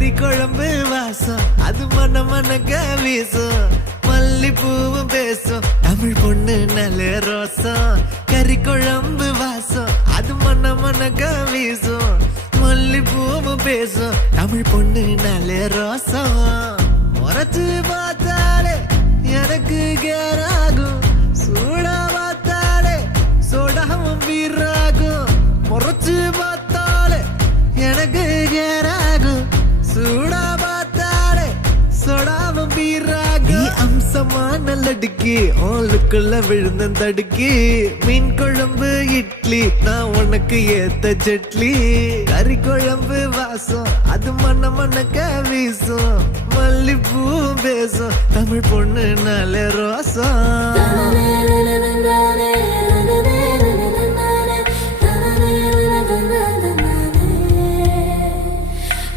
கறி குழம்பு வாசம் அது மன மனக்க வீசும் மல்லிப்பூவும் பேசும் தமிழ் பொண்ணு நல்ல ரோசம் கறி குழம்பு வாசம் அது மன மனக்க வீசும் மல்லிப்பூவும் பேசும் தமிழ் பொண்ணு நல்ல ரோசம் முறைச்சு பார்த்தாலே எனக்கு கேராகும் சூடா பார்த்தாலே சோடாவும் வீராகும் முறைச்சு பார்த்தாலே எனக்கு கேராகும் சூடா பார்த்தாலே சோடாவும் வீராகும் அம்சமான லடுக்கி ஆளுக்குள்ள விழுந்த தடுக்கி மீன் குழம்பு இட்லி நான் உனக்கு ஏத்த சட்லி கறி குழம்பு வாசம் அது மன மனக்க வீசும் மல்லிப்பூ பேசும் தமிழ் பொண்ணு நல்ல ரோசம்